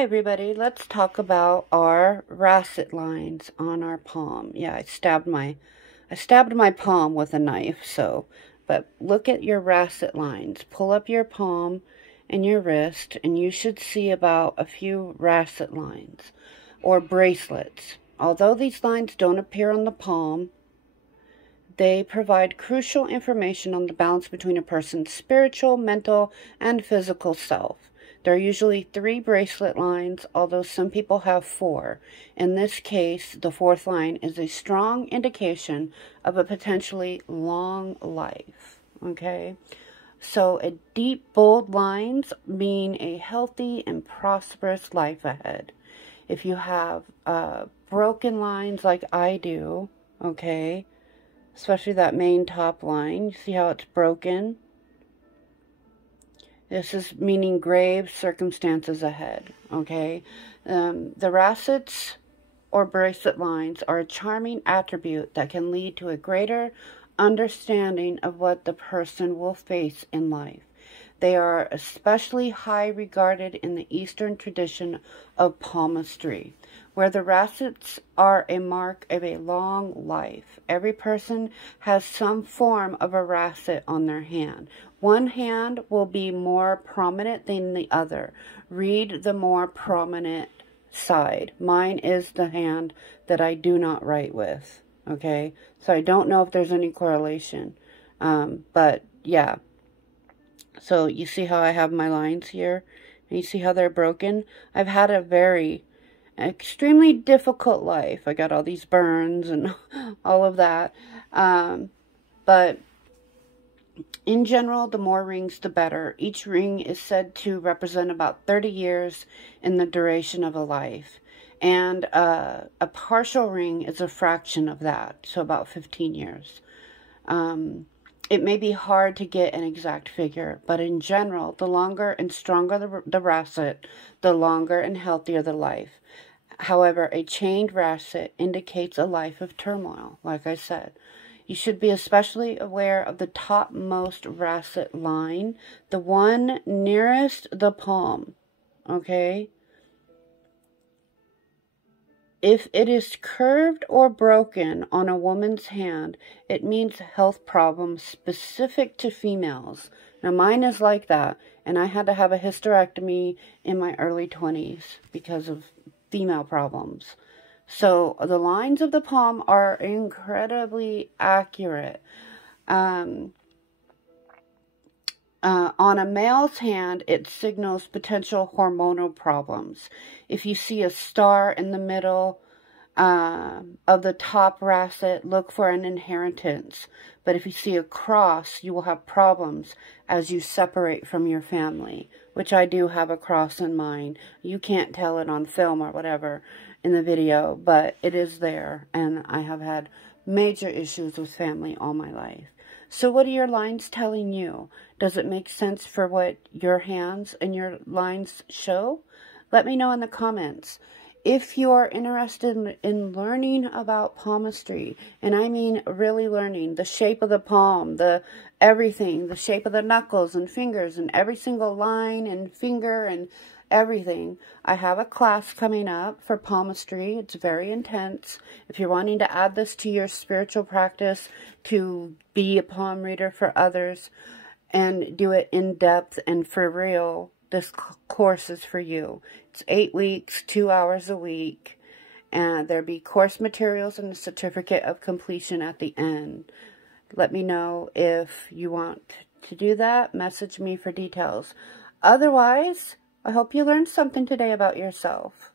Hi everybody, let's talk about our Racette lines on our palm. Yeah, I stabbed my palm with a knife, but look at your Racette lines. Pull up your palm and your wrist and you should see about a few Racette lines or bracelets. Although these lines don't appear on the palm, they provide crucial information on the balance between a person's spiritual, mental, and physical self. There are usually 3 bracelet lines, although some people have 4. In this case, the 4th line is a strong indication of a potentially long life. Okay? So, deep, bold lines mean a healthy and prosperous life ahead. If you have broken lines like I do, okay, especially that main top line, you see how it's broken? This is meaning grave circumstances ahead, okay? The Racettes or bracelet lines are a charming attribute that can lead to a greater understanding of what the person will face in life. They are especially high regarded in the Eastern tradition of palmistry, where the Racettes are a mark of a long life. Every person has some form of a Racette on their hand. One hand will be more prominent than the other. Read the more prominent side. Mine is the hand that I do not write with. Okay? So I don't know if there's any correlation. But yeah. So you see how I have my lines here? And you see how they're broken? I've had a extremely difficult life. I got all these burns and all of that. But in general, the more rings, the better. Each ring is said to represent about 30 years in the duration of a life. And a partial ring is a fraction of that, so about 15 years. It may be hard to get an exact figure, but in general, the longer and stronger the Racette, the longer and healthier the life. However, a chained Racette indicates a life of turmoil, like I said. You should be especially aware of the topmost Racette line, the one nearest the palm, okay? If it is curved or broken on a woman's hand, it means health problems specific to females. Now, mine is like that, and I had to have a hysterectomy in my early 20s because of female problems. So, the lines of the palm are incredibly accurate. On a male's hand, it signals potential hormonal problems. If you see a star in the middle of the top Racette, look for an inheritance. But if you see a cross, you will have problems as you separate from your family, which I do have a cross in mine. You can't tell it on film or whatever in the video, but it is there, and I have had major issues with family all my life. So what are your lines telling you? Does it make sense for what your hands and your lines show? Let me know in the comments. If you're interested in learning about palmistry, and I mean really learning the shape of the palm, everything, the shape of the knuckles and fingers and every single line and finger and everything, I have a class coming up for palmistry. It's very intense. If you're wanting to add this to your spiritual practice, to be a palm reader for others, and do it in depth and for real, this course is for you. It's 8 weeks, 2 hours a week, and there'll be course materials and a certificate of completion at the end. Let me know if you want to do that. Message me for details. Otherwise, I hope you learned something today about yourself.